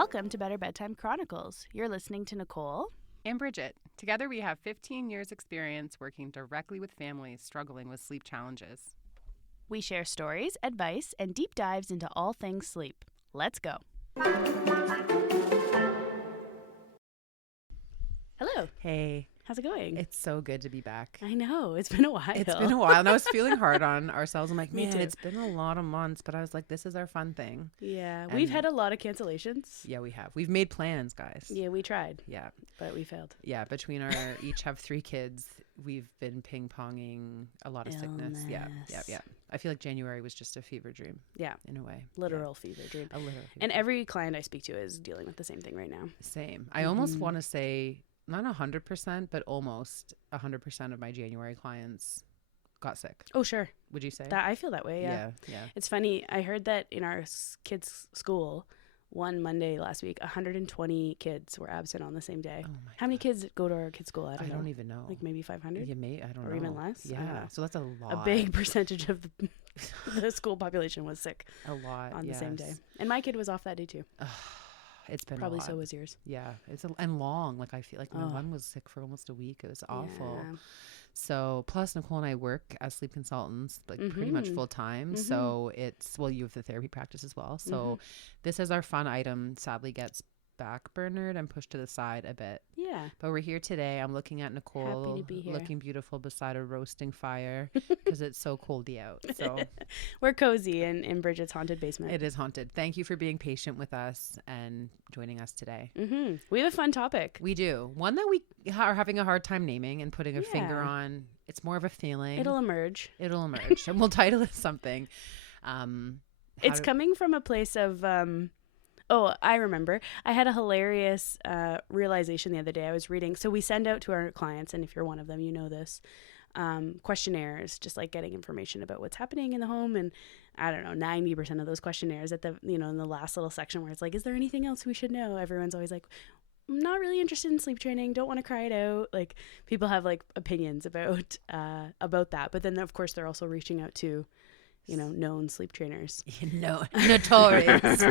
Welcome to Better Bedtime Chronicles. You're listening to Nicole and Bridget. Together we have 15 years experience working directly with families struggling with sleep challenges. We share stories, advice, and deep dives into all things sleep. Let's go. Hello. Hey. How's it going? It's so good to be back. I know. It's been a while. It's been a while. And I was feeling hard on ourselves. I'm like, Me man, too. it's been a lot of months. But I was like, this is our fun thing. Yeah. And we've had a lot of cancellations. Yeah, we have. We've made plans, guys. Yeah, we tried. Yeah. But we failed. Yeah. Between our each have 3 kids, we've been ping-ponging a lot of sickness. Yeah. I feel like January was just a fever dream. Yeah. In a way. Literal fever dream. A literal fever And dream. every client I speak to is dealing with the same thing right now. Same. I almost want to say not 100%, but almost 100% of my January clients got sick. Oh, sure. Would you say? That I feel that way, yeah. Yeah. It's funny. I heard that in our kids' school, one Monday last week, 120 kids were absent on the same day. Oh my How many kids go to our kids' school? I don't know. even know. Like maybe 500? Yeah, I don't know. Or even less? I don't Yeah. know. So that's a lot. A big percentage of the school population was sick A lot. on the same day. And my kid was off that day too. It's been Probably a lot. so was yours. Yeah. And long. Like I feel like my one was sick for almost a week. It was awful. Yeah. So plus Nicole and I work as sleep consultants like pretty much full time. So it's, well, you have the therapy practice as well. So this is our fun item, sadly gets backburnered and pushed to the side a bit. Yeah. But we're here today. I'm looking at Nicole Happy to be here. looking beautiful beside a roasting fire because it's so coldy out. So We're cozy in Bridget's haunted basement. it is haunted. Thank you for being patient with us and joining us today. We have a fun topic. We do. One that we are having a hard time naming and putting a finger on. It's more of a feeling. It'll emerge. And we'll title it something. It's coming from a place of I remember. I had a hilarious realization the other day. I was reading. So we send out to our clients, and if you're one of them, you know this, questionnaires, just like getting information about what's happening in the home. And I don't know, 90% of those questionnaires at the, in the last little section where it's like, is there anything else we should know? Everyone's always like, I'm not really interested in sleep training. Don't want to cry it out. Like people have like opinions about that. But then of course they're also reaching out to, known sleep trainers. Notorious.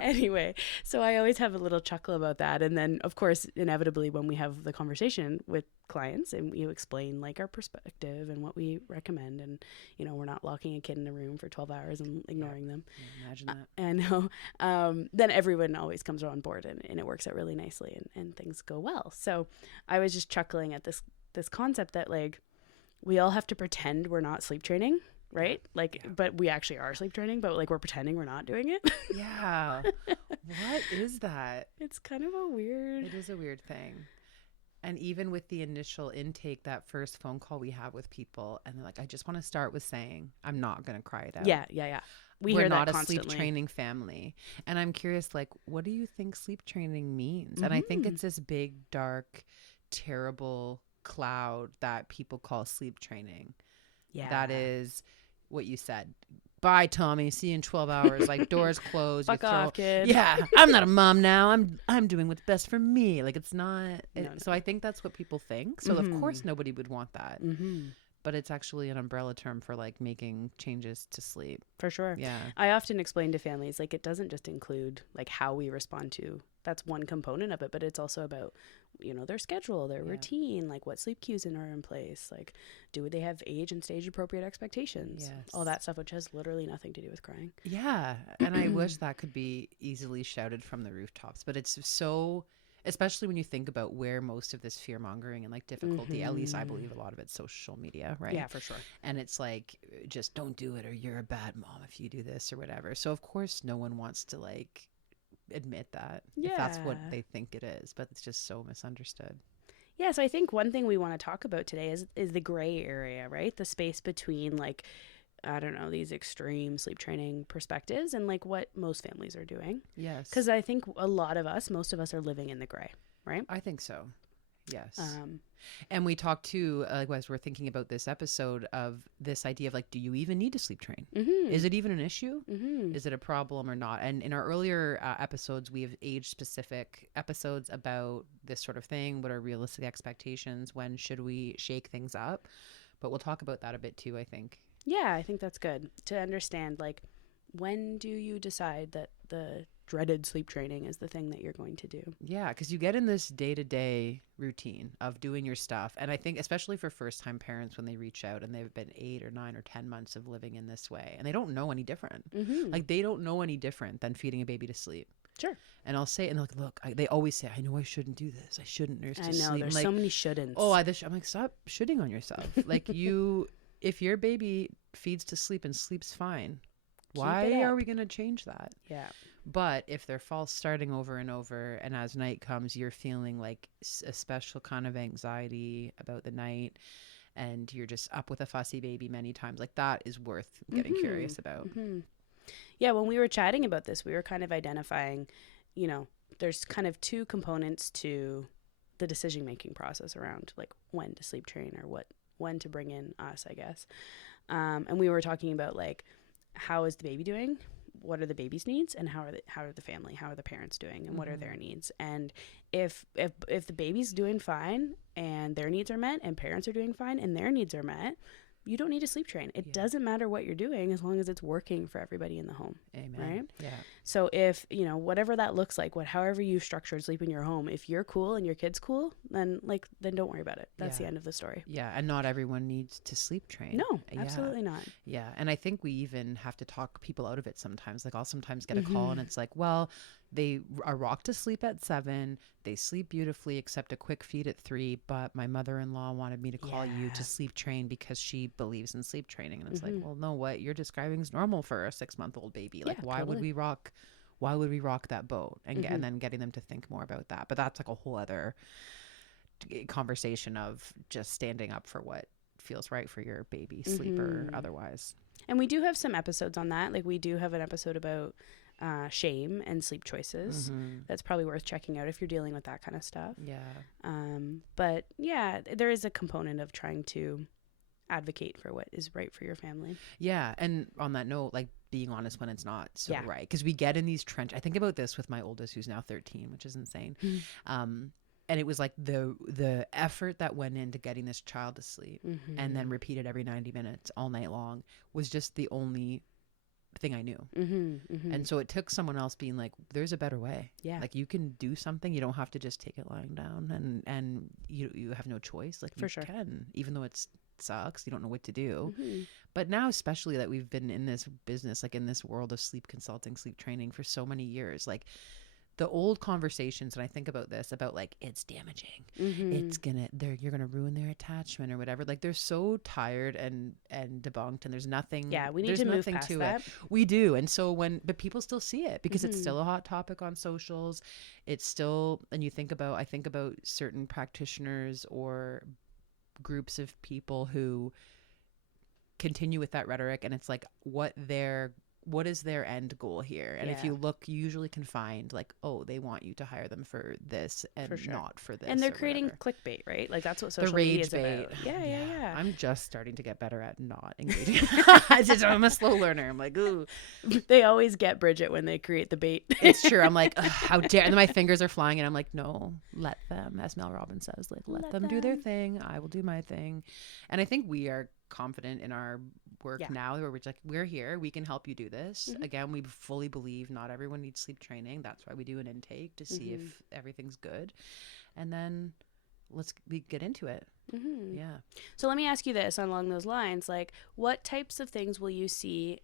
Anyway, so I always have a little chuckle about that. And then, of course, inevitably, when we have the conversation with clients and you explain like our perspective and what we recommend, and, we're not locking a kid in a room for 12 hours and ignoring them. Yeah, imagine that. I know. Then everyone always comes on board and it works out really nicely and things go well. So I was just chuckling at this concept that like we all have to pretend we're not sleep training. Right? But we actually are sleep training, but like we're pretending we're not doing it. Yeah. What is that? It's kind of a weird. It is a weird thing. And even with the initial intake, that first phone call we have with people, and they're like, I just want to start with saying, I'm not going to cry it out. Yeah. We're hear not that a constantly. sleep training family. And I'm curious, like, what do you think sleep training means? And I think it's this big, dark, terrible cloud that people call sleep training. Yeah. That is what you said. Bye, Tommy. See you in 12 hours. Like doors closed. Fuck off, kid. Yeah. I'm not a mom now. I'm doing what's best for me. Like it's not. No. So I think that's what people think. So of course nobody would want that. But it's actually an umbrella term for like making changes to sleep. For sure. Yeah. I often explain to families, like it doesn't just include like how we respond to, that's one component of it, but it's also about, their schedule, their routine, like what sleep cues are in place, like do they have age and stage appropriate expectations, all that stuff, which has literally nothing to do with crying. Yeah. And I wish that could be easily shouted from the rooftops, but it's so, especially when you think about where most of this fear mongering and like difficulty, at least I believe a lot of it's social media, right? Yeah, for sure. And it's like, just don't do it, or you're a bad mom if you do this or whatever. So of course no one wants to like admit that if that's what they think it is, but it's just so misunderstood. Yeah, so I think one thing we want to talk about today is the gray area, right? The space between like, I don't know, these extreme sleep training perspectives and like what most families are doing. Yes. Because I think most of us are living in the gray, right? I think so. Yes. And we talked too, as we're thinking about this episode, of this idea of like, do you even need to sleep train? Is it even an issue? Is it a problem or not? And in our earlier episodes, we have age-specific episodes about this sort of thing. What are realistic expectations? When should we shake things up? But we'll talk about that a bit too, I think. Yeah, I think that's good to understand. Like, when do you decide that the dreaded sleep training is the thing that you're going to do. Yeah, because you get in this day-to-day routine of doing your stuff. And I think especially for first-time parents when they reach out and they've been 8 or 9 or 10 months of living in this way and they don't know any different. Like they don't know any different than feeding a baby to sleep. Sure. And I'll say, and they're like, look, they always say, I know I shouldn't do this. I shouldn't nurse to sleep. I know, there's like, so many shouldn'ts. Oh, I'm like, stop shitting on yourself. Like if your baby feeds to sleep and sleeps fine, why are we going to change that? Yeah. But if they're false starting over and over, and as night comes, you're feeling like a special kind of anxiety about the night, and you're just up with a fussy baby many times, like that is worth getting curious about. Yeah, when we were chatting about this, we were kind of identifying, there's kind of two components to the decision-making process around like when to sleep train or when to bring in us, I guess. And we were talking about like, how is the baby doing? What are the baby's needs, and how are the parents doing, and what are their needs? And if the baby's doing fine and their needs are met, and parents are doing fine and their needs are met, you don't need to sleep train. It doesn't matter what you're doing as long as it's working for everybody in the home. Amen. Right? Yeah. So if, whatever that looks like, however you've structured sleep in your home, if you're cool and your kid's cool, then don't worry about it. That's the end of the story. Yeah. And not everyone needs to sleep train. No, absolutely not. Yeah. And I think we even have to talk people out of it sometimes. Like I'll sometimes get a call and it's like, well, they are rocked to sleep at 7. They sleep beautifully except a quick feed at 3. But my mother-in-law wanted me to call you to sleep train because she believes in sleep training. And it's like, well, no, what you're describing is normal for a 6-month-old baby. Like, why would we rock that boat? And and then getting them to think more about that. But that's like a whole other conversation of just standing up for what feels right for your baby, sleep or otherwise. And we do have some episodes on that. Like we do have an episode about shame and sleep choices. That's probably worth checking out if you're dealing with that kind of stuff. Yeah. But yeah, there is a component of trying to advocate for what is right for your family. Yeah. And on that note, like being honest when it's not so right. Because we get in these I think about this with my oldest, who's now 13, which is insane. And it was like the effort that went into getting this child to sleep and then repeated every 90 minutes all night long was just the only thing I knew. And so it took someone else being like, there's a better way. Yeah. Like you can do something. You don't have to just take it lying down and you have no choice. Like you can, even though it sucks, you don't know what to do. But now, especially that we've been in this business, like in this world of sleep consulting, sleep training for so many years, like the old conversations, and I think about this, about like, it's damaging. You're gonna ruin their attachment or whatever. Like they're so tired and debunked, and there's nothing. Yeah, we need to move past that. We do. And so but people still see it because it's still a hot topic on socials. It's still, and I think about certain practitioners or groups of people who continue with that rhetoric, and it's like, what is their end goal here? And if you look, you usually can find like, oh, they want you to hire them for this and not for this. And they're creating clickbait, right? Like that's what social media is about. Yeah. I'm just starting to get better at not engaging. I'm a slow learner. I'm like, ooh. They always get Bridget when they create the bait. It's true. I'm like, how dare, and then my fingers are flying and I'm like, no, let them, as Mel Robbins says, like, let them do their thing. I will do my thing. And I think we are confident in our work now where we're here, we can help you do this. Again, we fully believe not everyone needs sleep training. That's why we do an intake to see if everything's good, and then we get into it. Yeah. So let me ask you this along those lines, like what types of things will you see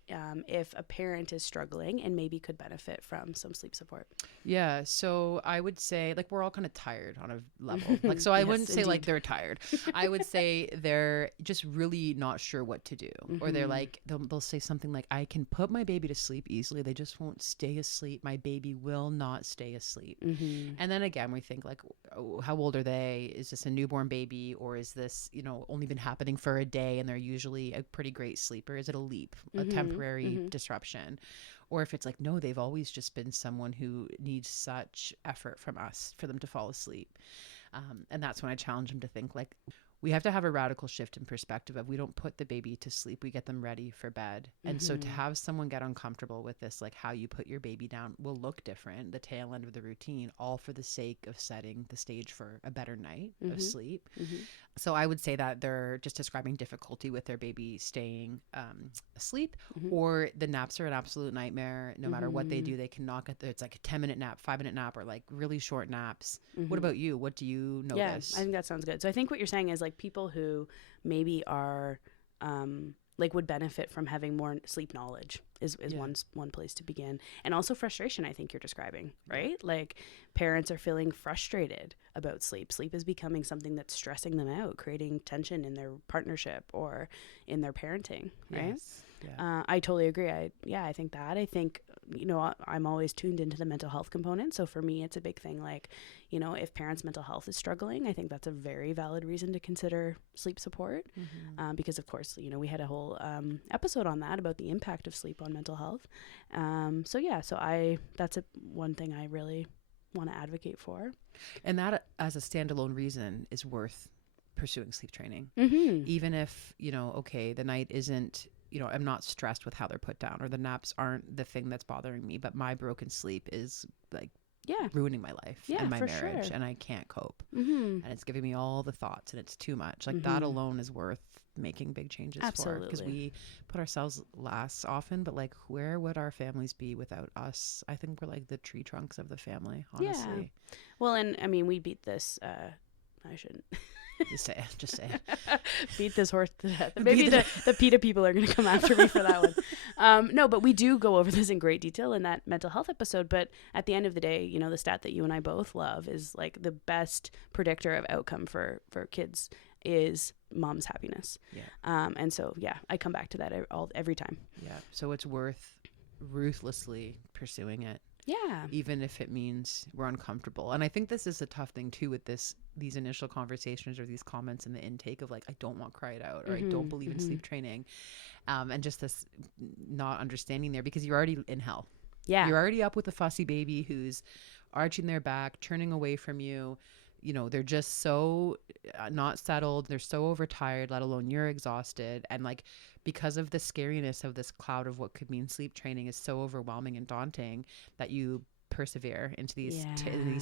if a parent is struggling and maybe could benefit from some sleep support? Yeah. So I would say like we're all kind of tired on a level. Like, so I wouldn't say like they're tired. I would say they're just really not sure what to do. Or they're like, they'll say something like, I can put my baby to sleep easily. They just won't stay asleep. My baby will not stay asleep. And then again, we think like, oh, how old are they? Is this a newborn baby, or is this, only been happening for a day and they're usually a pretty great sleeper? Is it a leap, a temporary disruption? Or if it's like, no, they've always just been someone who needs such effort from us for them to fall asleep. And that's when I challenge them to think like, we have to have a radical shift in perspective of we don't put the baby to sleep, we get them ready for bed. And so to have someone get uncomfortable with this, like how you put your baby down will look different, the tail end of the routine, all for the sake of setting the stage for a better night of sleep. So I would say that they're just describing difficulty with their baby staying asleep, or the naps are an absolute nightmare. No matter what they do, they can knock it's like a 10-minute nap, 5-minute nap, or like really short naps. What about you? What do you notice? Yeah, I think that sounds good. So I think what you're saying is like people who maybe are like would benefit from having more sleep knowledge is one place to begin. And also frustration, I think you're describing, right? Like parents are feeling frustrated about sleep. Sleep is becoming something that's stressing them out, creating tension in their partnership or in their parenting, right? Yes. Yeah. I totally agree. I think that. I think, you know, I'm always tuned into the mental health component. So for me, it's a big thing. Like, you know, if parents' mental health is struggling, I think that's a very valid reason to consider sleep support. Because of course, you know, we had a whole episode on that about the impact of sleep on mental health. That's one thing I really want to advocate for. And that as a standalone reason is worth pursuing sleep training. Even if, you know, okay, the night isn't, you know, I'm not stressed with how they're put down, or the naps aren't the thing that's bothering me, but my broken sleep is like ruining my life and my marriage, and I can't cope. And it's giving me all the thoughts, and it's too much. Like that alone is worth making big changes for, because we put ourselves last often, but like where would our families be without us? I think we're like the tree trunks of the family, honestly. Well, and I mean, we beat this I shouldn't just say it. Beat this horse to death. Maybe the PETA people are going to come after me for that one. No, but we do go over this in great detail in that mental health episode. But at the end of the day, you know, the stat that you and I both love is like the best predictor of outcome for kids is mom's happiness. And so, I come back to that every time. So it's worth ruthlessly pursuing it. Even if it means we're uncomfortable. And I think this is a tough thing too with these initial conversations or these comments in the intake of like, I don't want cry it out, or I don't believe in sleep training. And just this not understanding there, because you're already in hell. You're already up with a fussy baby who's arching their back, turning away from you. You know, they're just so not settled. They're so overtired, let alone you're exhausted. And like, because of the scariness of this cloud of what could mean sleep training is so overwhelming and daunting, that you persevere into these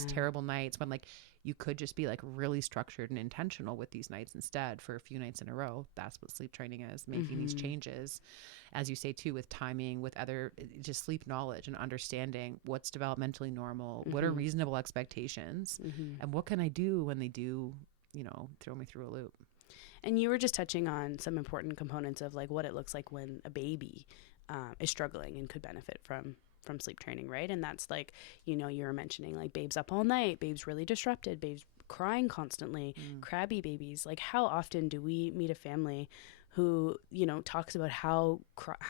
terrible nights when like you could just be like really structured and intentional with these nights instead for a few nights in a row. That's what sleep training is, making these changes, as you say too, with timing, with other just sleep knowledge and understanding what's developmentally normal, what are reasonable expectations, and what can I do when they do, you know, throw me through a loop. And you were just touching on some important components of like what it looks like when a baby is struggling and could benefit from sleep training, right? And that's like, you know, you were mentioning like babe's up all night, babe's really disrupted, babe's crying constantly, crabby babies. Like how often do we meet a family who, you know, talks about how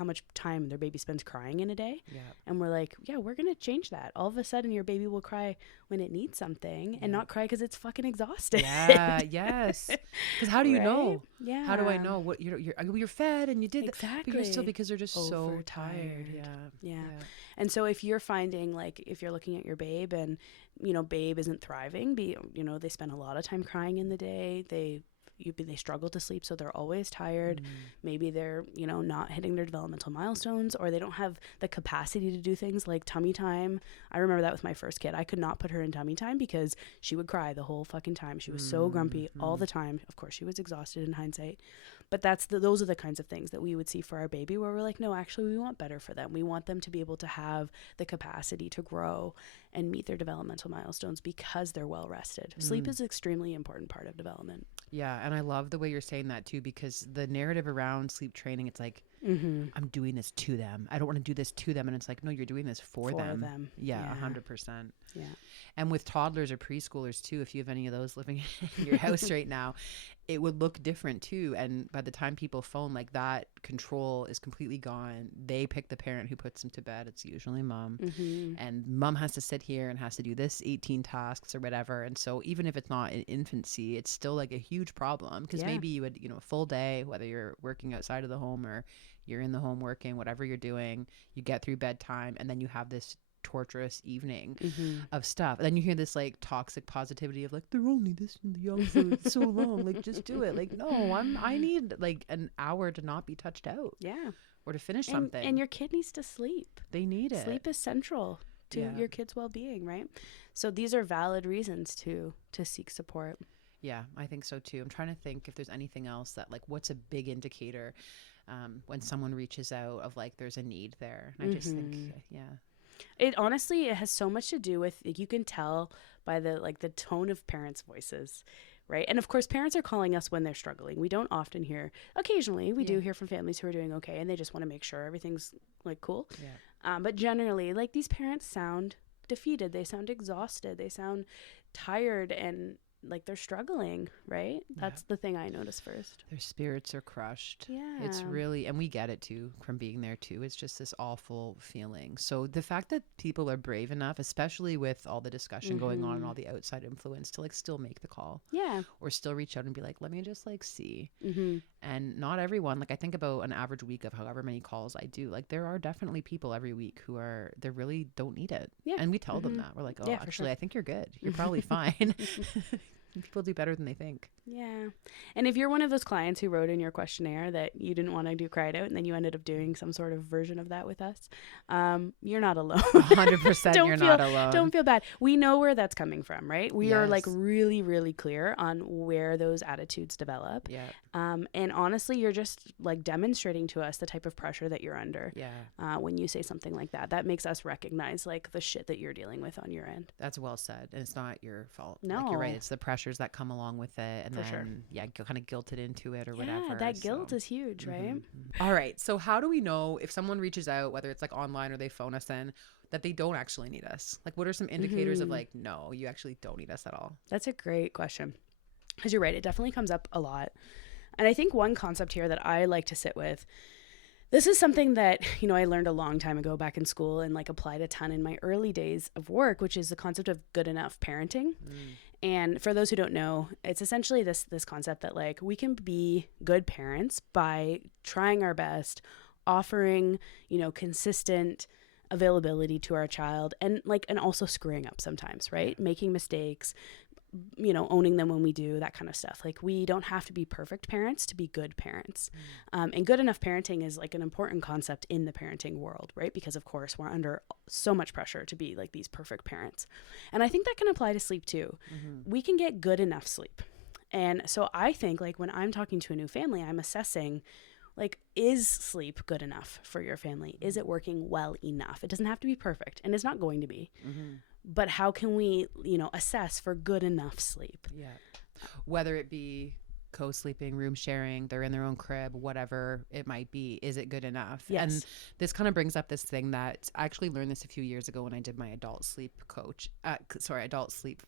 much time their baby spends crying in a day? And we're like, we're going to change that. All of a sudden your baby will cry when it needs something and not cry because it's fucking exhausted. Yes. Because how do you know? How do I know what you're fed and you did that, but you're still, because they're just so tired. And so if you're finding like, if you're looking at your babe and, you know, babe isn't thriving, you know, they spend a lot of time crying in the day, they struggle to sleep, so they're always tired. Maybe they're, you know, not hitting their developmental milestones, or they don't have the capacity to do things like tummy time. I remember that with my first kid. I could not put her in tummy time because she would cry the whole fucking time. She was so grumpy all the time. Of course, she was exhausted in hindsight. But those are the kinds of things that we would see for our baby, where we're like, no, actually, we want better for them. We want them to be able to have the capacity to grow and meet their developmental milestones because they're well rested. Sleep is an extremely important part of development. And I love the way you're saying that too, because the narrative around sleep training, it's like, I'm doing this to them. I don't want to do this to them. And it's like, no, you're doing this for them. 100%. And with toddlers or preschoolers too, if you have any of those living in your house right now, it would look different too. And by the time people phone, like that control is completely gone. They pick the parent who puts them to bed. It's usually mom. And mom has to sit here and has to do this 18 tasks or whatever. And so even if it's not in infancy, it's still like a huge problem, because maybe you would, you know, a full day, whether you're working outside of the home or you're in the home working, whatever you're doing, you get through bedtime, and then you have this torturous evening of stuff. And then you hear this like toxic positivity of like, they're only this young for so long, like just do it. Like, no, I need like an hour to not be touched out. Yeah. Or to finish something. And your kid needs to sleep. They need it. Sleep is central to your kid's well-being, right? So these are valid reasons to seek support. Yeah, I think so too. I'm trying to think if there's anything else that like, what's a big indicator when someone reaches out of like, there's a need there. And I just think, It honestly, it has so much to do with, like, you can tell by the tone of parents' voices, right? And of course, parents are calling us when they're struggling. We don't often hear, occasionally we do hear from families who are doing okay and they just want to make sure everything's like cool. Yeah. But generally, like, these parents sound defeated. They sound exhausted. They sound tired and like they're struggling, right? That's the thing I notice first. Their spirits are crushed. Yeah. It's really, and we get it too from being there too. It's just this awful feeling. So the fact that people are brave enough, especially with all the discussion going on and all the outside influence, to like still make the call. Yeah. Or still reach out and be like, let me just like see. And not everyone, like I think about an average week of however many calls I do, like there are definitely people every week who they really don't need it. Yeah. And we tell them that. We're like, oh, actually, I think you're good. You're probably fine. People do better than they think. Yeah. And if you're one of those clients who wrote in your questionnaire that you didn't want to do Cry It Out and then you ended up doing some sort of version of that with us, you're not alone. 100% you're not alone. Don't feel bad. We know where that's coming from, right? We are like really, really clear on where those attitudes develop. Yeah. And honestly, you're just like demonstrating to us the type of pressure that you're under. Yeah. When you say something like that, that makes us recognize like the shit that you're dealing with on your end. That's well said. And it's not your fault. No. Like, you're right. It's the pressures that come along with it. And then, kind of guilted into it or whatever. Yeah, that guilt is huge, right? All right. So how do we know if someone reaches out, whether it's like online or they phone us in, that they don't actually need us? Like, what are some indicators of like, no, you actually don't need us at all? That's a great question. Because you're right. It definitely comes up a lot. And I think one concept here that I like to sit with, this is something that, I learned a long time ago back in school and like applied a ton in my early days of work, which is the concept of good enough parenting. And for those who don't know, it's essentially this concept that like we can be good parents by trying our best, offering, consistent availability to our child and also screwing up sometimes, right? Making mistakes, owning them when we do, that kind of stuff. Like, we don't have to be perfect parents to be good parents. And good enough parenting is like an important concept in the parenting world, right? Because of course we're under so much pressure to be like these perfect parents. And I think that can apply to sleep too. We can get good enough sleep. And so I think like when I'm talking to a new family, I'm assessing like, is sleep good enough for your family? Is it working well enough? It doesn't have to be perfect, and it's not going to be. But how can we, assess for good enough sleep? Yeah. Whether it be co-sleeping, room sharing, they're in their own crib, whatever it might be, is it good enough? Yes. And this kind of brings up this thing that I actually learned this a few years ago when I did my adult sleep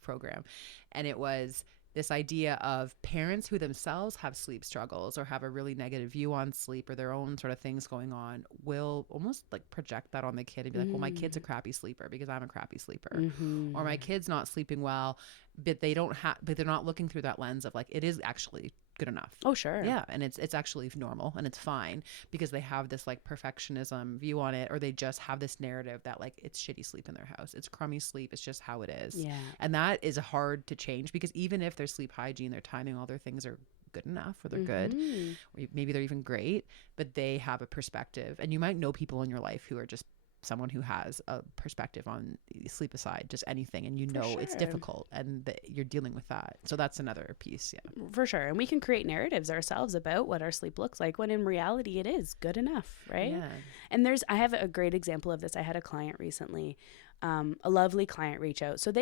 program. And it was this idea of parents who themselves have sleep struggles or have a really negative view on sleep or their own sort of things going on will almost like project that on the kid and be like, well, my kid's a crappy sleeper because I'm a crappy sleeper, or my kid's not sleeping well, but they're not looking through that lens of like, it is actually good enough. Oh, sure. Yeah. And it's actually normal and it's fine because they have this like perfectionism view on it, or they just have this narrative that like it's shitty sleep in their house. It's crummy sleep. It's just how it is. Yeah. And that is hard to change because even if their sleep hygiene, their timing, all their things are good enough or they're good, or maybe they're even great, but they have a perspective. And you might know people in your life who are just someone who has a perspective on sleep aside, just anything, and it's difficult and you're dealing with that. So that's another piece. Yeah, for sure. And we can create narratives ourselves about what our sleep looks like when in reality it is good enough, right? Yeah. And I have a great example of this. I had a client recently, a lovely client reach out. So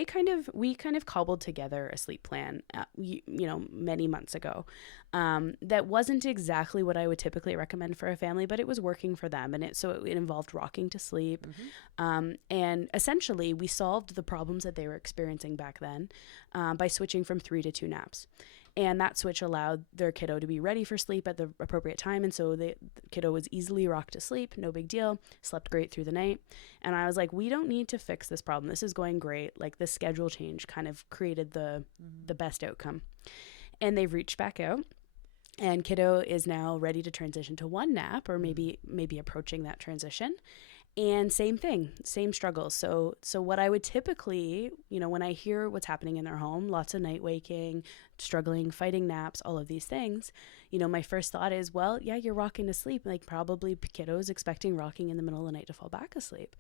we kind of cobbled together a sleep plan, many months ago. That wasn't exactly what I would typically recommend for a family, but it was working for them. And it involved rocking to sleep. And essentially we solved the problems that they were experiencing back then, by switching from 3 to 2 naps. And that switch allowed their kiddo to be ready for sleep at the appropriate time. And so the kiddo was easily rocked to sleep, no big deal, slept great through the night. And I was like, we don't need to fix this problem. This is going great. Like, this schedule change kind of created the best outcome. And they've reached back out. And kiddo is now ready to transition to 1 nap, or maybe approaching that transition. And same thing, same struggles. So what I would typically, when I hear what's happening in their home, lots of night waking, struggling, fighting naps, all of these things, my first thought is, well, yeah, you're rocking to sleep. Like probably kiddos expecting rocking in the middle of the night to fall back asleep.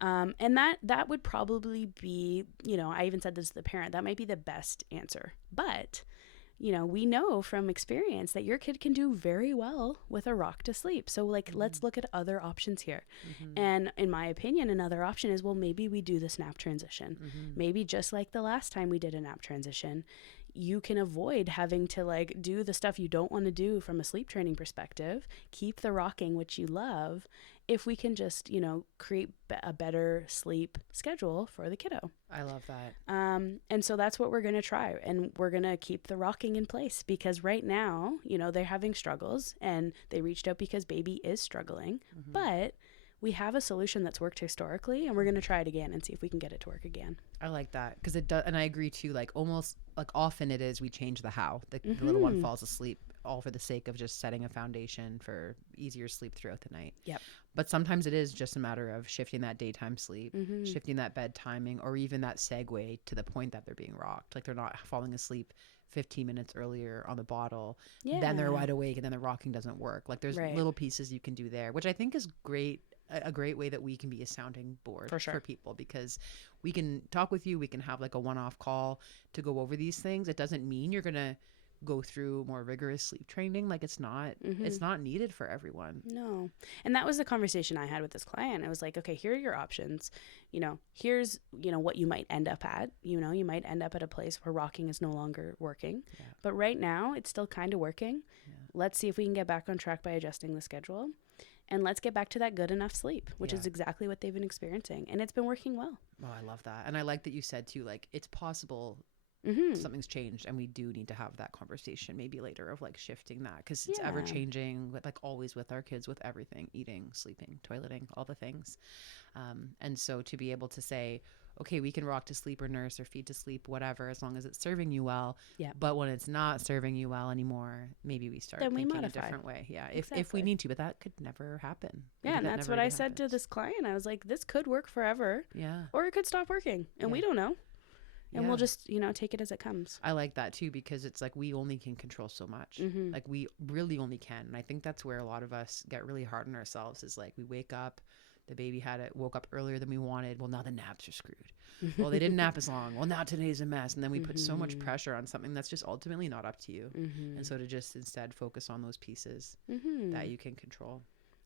And that would probably be, I even said this to the parent, that might be the best answer. But we know from experience that your kid can do very well with a rock to sleep. So let's look at other options here. And in my opinion, another option is, well, maybe we do this nap transition. Maybe just like the last time we did a nap transition, you can avoid having to do the stuff you don't want to do from a sleep training perspective, keep the rocking, which you love, if we can just, create a better sleep schedule for the kiddo. I love that. And so that's what we're going to try. And we're going to keep the rocking in place because right now, they're having struggles and they reached out because baby is struggling, but we have a solution that's worked historically and we're going to try it again and see if we can get it to work again. I like that because it does. And I agree too, almost often it is, we change the how. The little one falls asleep all for the sake of just setting a foundation for easier sleep throughout the night. Yep. But sometimes it is just a matter of shifting that daytime sleep, shifting that bed timing, or even that segue to the point that they're being rocked. They're not falling asleep 15 minutes earlier on the bottle, then they're wide awake and then the rocking doesn't work. There's little pieces you can do there, which I think is great. A great way that we can be a sounding board for people, because we can talk with you. We can have a one-off call to go over these things. It doesn't mean you're going to go through more rigorous sleep training. It's not needed for everyone. No. And that was the conversation I had with this client. I was like, okay, here are your options. Here's, what you might end up at. You might end up at a place where rocking is no longer working. Yeah. But right now it's still kind of working. Yeah. Let's see if we can get back on track by adjusting the schedule. And let's get back to that good enough sleep, which is exactly what they've been experiencing. And it's been working well. Oh, I love that. And I like that you said too, it's possible something's changed and we do need to have that conversation maybe later of shifting that, because it's ever changing, always with our kids, with everything, eating, sleeping, toileting, all the things. And so to be able to say, okay, we can rock to sleep or nurse or feed to sleep, whatever, as long as it's serving you well. Yeah. But when it's not serving you well anymore, maybe we start thinking a different way. Yeah. If we need to, but that could never happen. Yeah. And that's what I said to this client. I was like, this could work forever. Yeah. Or it could stop working and we don't know. And we'll just, take it as it comes. I like that too, because it's we only can control so much. We really only can. And I think that's where a lot of us get really hard on ourselves is we wake up, the baby woke up earlier than we wanted. Well, now the naps are screwed. Well, they didn't nap as long. Well, now today's a mess. And then we put so much pressure on something that's just ultimately not up to you. And so to just instead focus on those pieces that you can control.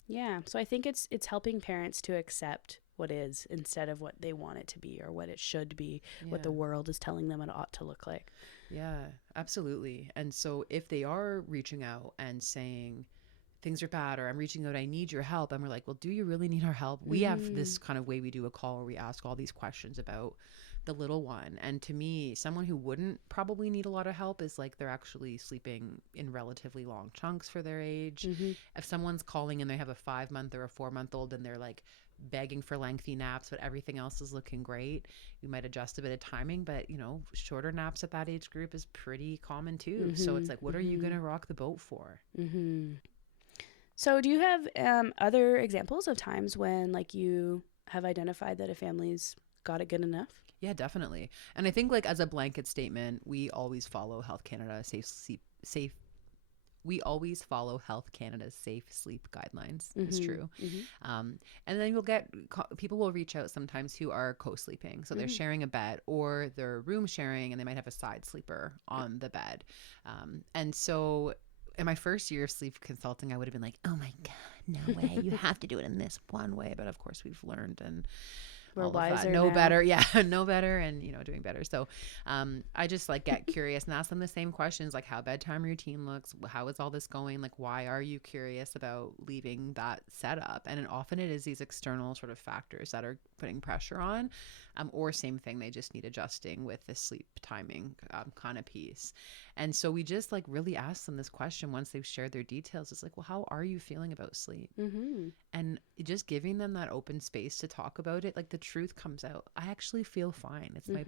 Yeah. So I think it's helping parents to accept what is instead of what they want it to be or what it should be, what the world is telling them it ought to look like. Yeah, absolutely. And so if they are reaching out and saying things are bad, or I'm reaching out, I need your help, and we're like, well, do you really need our help? We have this kind of way we do a call where we ask all these questions about the little one. And to me, someone who wouldn't probably need a lot of help is they're actually sleeping in relatively long chunks for their age. If someone's calling and they have a 5-month or a 4-month-old and they're begging for lengthy naps, but everything else is looking great, you might adjust a bit of timing, but shorter naps at that age group is pretty common too. So it's what are you going to rock the boat for? So do you have other examples of times when you have identified that a family's got it good enough? Yeah, definitely. And I think as a blanket statement, we always follow Health Canada we always follow Health Canada's safe sleep guidelines. It's true. And then you'll get people will reach out sometimes who are co-sleeping. So they're sharing a bed or they're room sharing and they might have a side sleeper on the bed. And so in my first year of sleep consulting, I would have been like, oh my God, no way. You have to do it in this one way. But of course we've learned and we're wiser know now. Better. Yeah. Know better and, doing better. So I just get curious and ask them the same questions, how bedtime routine looks, how is all this going? Why are you curious about leaving that setup? And often it is these external sort of factors that are putting pressure on, or same thing, they just need adjusting with the sleep timing kind of piece. And so we just really ask them this question once they've shared their details. It's well, how are you feeling about sleep? And just giving them that open space to talk about it. The truth comes out. I actually feel fine. It's my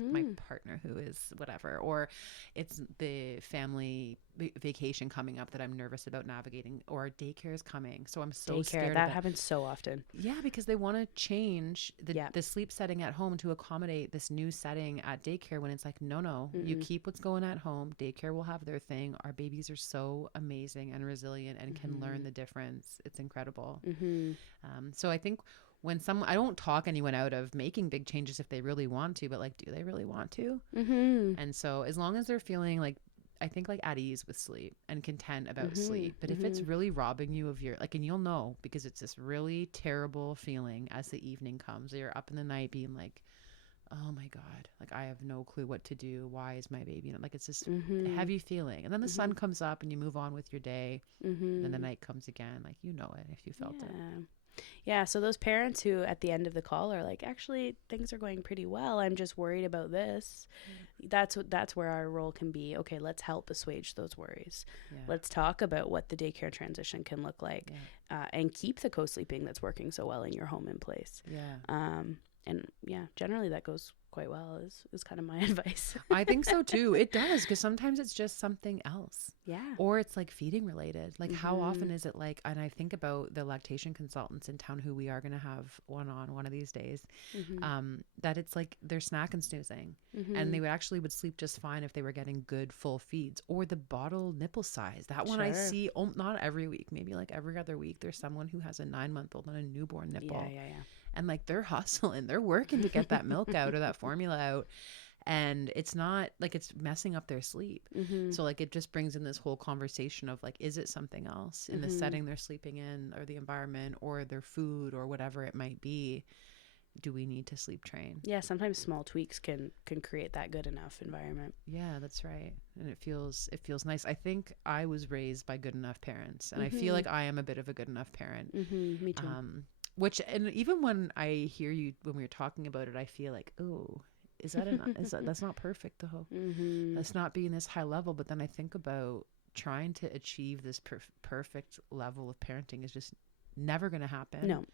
partner who is whatever, or it's the family vacation coming up that I'm nervous about navigating, or daycare is coming. So I'm so scared. That happens so often. Yeah, because they want to change the sleep setting at home to accommodate this new setting at daycare, when it's like, no, you keep what's going at home. Daycare will have their thing. Our babies are so amazing and resilient and can learn the difference. It's incredible. So I think when I don't talk anyone out of making big changes if they really want to, but like, do they really want to? And so as long as they're feeling like, I think like at ease with sleep and content about sleep. But if it's really robbing you of your, like, and you'll know, because it's this really terrible feeling as the evening comes, you're up in the night being like, oh my God, like I have no clue what to do. Why is my baby, like, it's this heavy feeling. And then the sun comes up and you move on with your day. And then the night comes again. Like, you know it if you felt it. Yeah, so those parents who at the end of the call are like, actually, things are going pretty well. I'm just worried about this. That's where our role can be. Okay, let's help assuage those worries. Let's talk about what the daycare transition can look like, and keep the co-sleeping that's working so well in your home in place. And generally that goes quite well is kind of my advice. I think so too. It does, because sometimes it's just something else. Or it's like feeding related. Like how often is it like, and I think about the lactation consultants in town who we are going to have one of these days, that it's like they're snack and snoozing, and they would sleep just fine if they were getting good full feeds, or the bottle nipple size. That one I see not every week, maybe like every other week. There's someone who has a 9-month-old and a newborn nipple. And like they're hustling, they're working to get that milk out or that formula out. And it's not like it's messing up their sleep. So like it just brings in this whole conversation of like, is it something else in the setting they're sleeping in, or the environment, or their food, or whatever it might be? Do we need to sleep train? Yeah, sometimes small tweaks can create that good enough environment. Yeah, that's right. And it feels nice. I think I was raised by good enough parents, and I feel like I am a bit of a good enough parent. Me too. Which, and even when I hear you, when we were talking about it, I feel like, oh, that's not perfect though. That's not being this high level. But then I think about trying to achieve this perfect level of parenting is just never going to happen. No.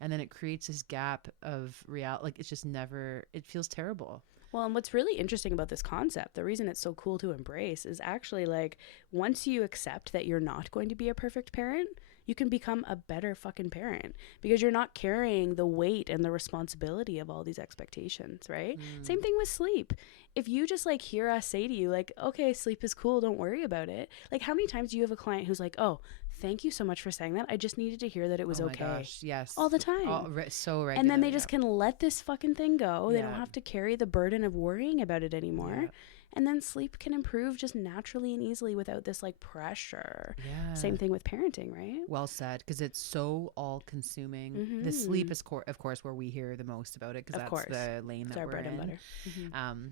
And then it creates this gap of reality. Like, it's just never, it feels terrible. Well, and what's really interesting about this concept, the reason it's so cool to embrace, is actually like, once you accept that you're not going to be a perfect parent, you can become a better fucking parent, because you're not carrying the weight and the responsibility of all these expectations, right? Same thing with sleep. If you just like hear us say to you like, okay, sleep is cool, don't worry about it. Like, how many times do you have a client who's like, oh, thank you so much for saying that. I just needed to hear that it was okay. Gosh, yes. All the time. So regular. And then they just can let this fucking thing go. They don't have to carry the burden of worrying about it anymore. And then sleep can improve just naturally and easily without this like pressure. Same thing with parenting, right? Well said, because it's so all consuming. The sleep is of course where we hear the most about it, because that's the lane that we're in. Bread and butter.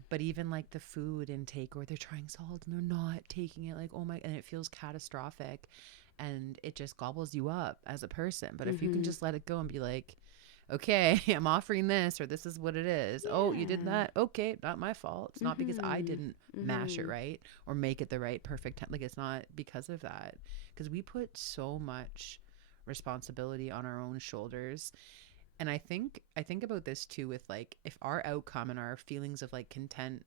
But even like the food intake, or they're trying salt and they're not taking it, like, oh my, and it feels catastrophic, and it just gobbles you up as a person. But if you can just let it go and be like, okay, I'm offering this, or this is what it is. Oh, you did that. Okay, not my fault. It's not because I didn't mash it right or make it the right perfect time. Like, it's not because of that, because we put so much responsibility on our own shoulders. And I think about this too, with like, if our outcome and our feelings of like content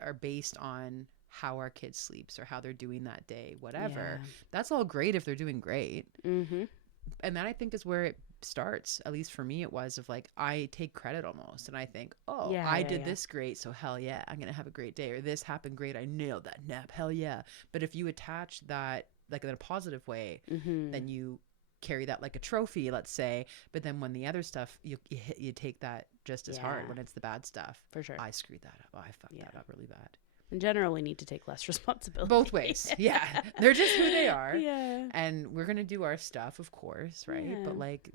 are based on how our kid sleeps or how they're doing that day, whatever, that's all great if they're doing great. And that, I think, is where it starts. At least for me, it was of like, I take credit almost, and I think, oh, I did this great, so hell yeah, I'm gonna have a great day. Or this happened great, I nailed that nap, hell yeah. But if you attach that like in a positive way, then you carry that like a trophy, let's say. But then when the other stuff, you take that just as hard when it's the bad stuff. For sure. I screwed that up. Oh, I fucked that up really bad. In general, we need to take less responsibility. Both ways. Yeah. They're just who they are. Yeah. And we're going to do our stuff, of course, right? Yeah. But like,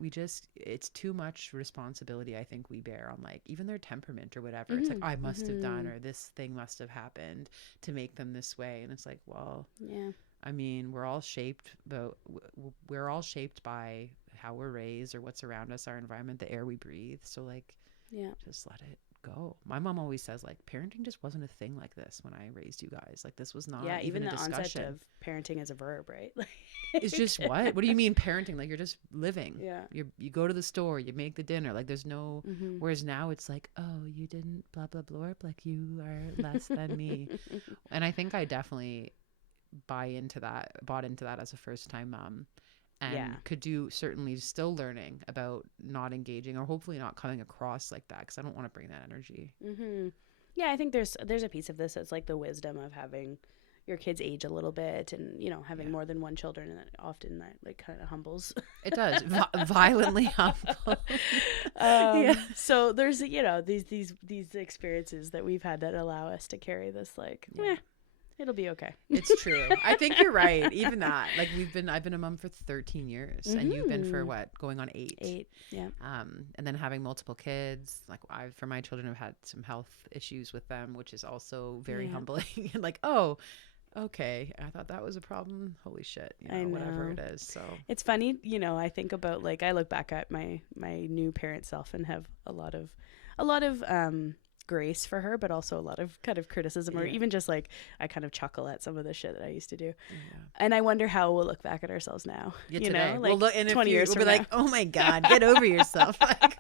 it's too much responsibility, I think, we bear on like even their temperament or whatever. It's like, I must have done, or this thing must have happened to make them this way. And it's like, well, I mean, we're all shaped by how we're raised or what's around us, our environment, the air we breathe. So like, just let it go. My mom always says like parenting just wasn't a thing like this when I raised you guys. Like this was not even a discussion. Onset of parenting as a verb, right? It's just what do you mean parenting? Like you're just living. Yeah. You go to the store, you make the dinner. Like there's no, whereas now it's like, oh, you didn't blah, blah, blah. Like you are less than me. And I think I definitely bought into that as a first time mom. And could do certainly still learning about not engaging or hopefully not coming across like that, because I don't want to bring that energy. Yeah, I think there's a piece of this that's like the wisdom of having your kids age a little bit, and having more than one children, and often that like kind of humbles. It does violently humble. So there's these experiences that we've had that allow us to carry this like. It'll be okay. It's true. I think you're right. Even that, like I've been a mom for 13 years and you've been for what, going on 8. 8. Yeah. And then having multiple kids, like for my children have had some health issues with them, which is also very humbling. And like, oh, okay. I thought that was a problem. Holy shit. I know. Whatever it is. So it's funny, I think about like, I look back at my new parent self and have a lot of grace for her, but also a lot of kind of criticism, or even just like I kind of chuckle at some of the shit that I used to do, and I wonder how we'll look back at ourselves now. Today. Like look, in 20 years we'll be like, oh my god, get over yourself. Like,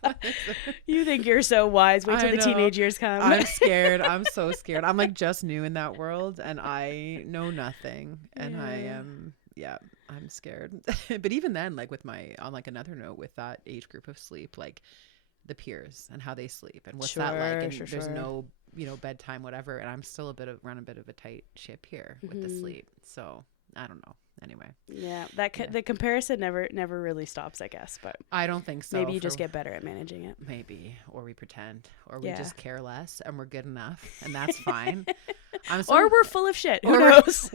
you think you're so wise? Wait till the teenage years come. I'm scared. I'm so scared. I'm like just new in that world, and I know nothing, and I am. I'm scared. But even then, like on like another note with that age group of sleep, like the peers and how they sleep and what's that like, and there's no bedtime, whatever, and I'm still run a bit of a tight ship here with the sleep, so I don't know. Anyway, the comparison never really stops, I guess, but I don't think so. Maybe you just get better at managing it, maybe, or we pretend, or we just care less and we're good enough, and that's fine. Or we're full of shit. Who knows?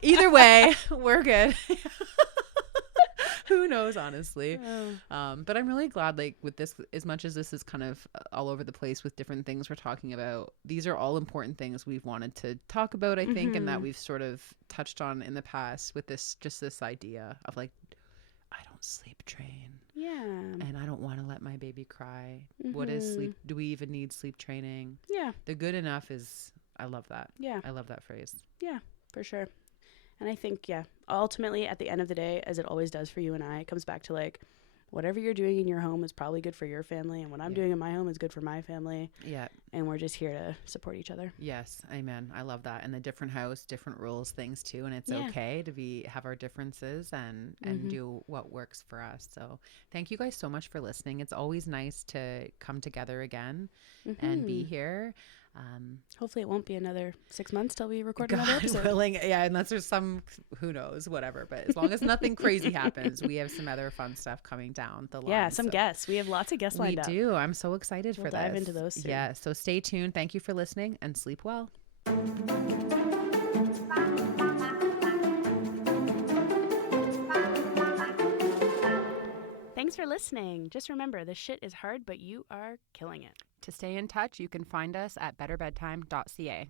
Either way, we're good. Who knows, honestly. But I'm really glad, like, with this, as much as this is kind of all over the place with different things we're talking about, these are all important things we've wanted to talk about, I think, and that we've sort of touched on in the past with this idea of like, I don't sleep train. Yeah. And I don't want to let my baby cry. What is sleep? Do we even need sleep training? Yeah. The good enough is, I love that. Yeah. I love that phrase. Yeah, for sure. And I think, ultimately at the end of the day, as it always does for you and I, it comes back to like, whatever you're doing in your home is probably good for your family. And what I'm doing in my home is good for my family. Yeah. And we're just here to support each other. Yes. Amen. I love that. And the different house, different rules, things too. And it's okay to have our differences and do what works for us. So thank you guys so much for listening. It's always nice to come together again and be here. Hopefully it won't be another 6 months till we record another episode. Willing, unless there's some, who knows, whatever. But as long as nothing crazy happens, we have some other fun stuff coming down the line. Yeah, some guests. We have lots of guests lined up. We do. I'm so excited for this. We'll dive into those soon. Yeah, so stay tuned. Thank you for listening and sleep well. Thanks for listening. Just remember, this shit is hard, but you are killing it. To stay in touch, you can find us at betterbedtime.ca.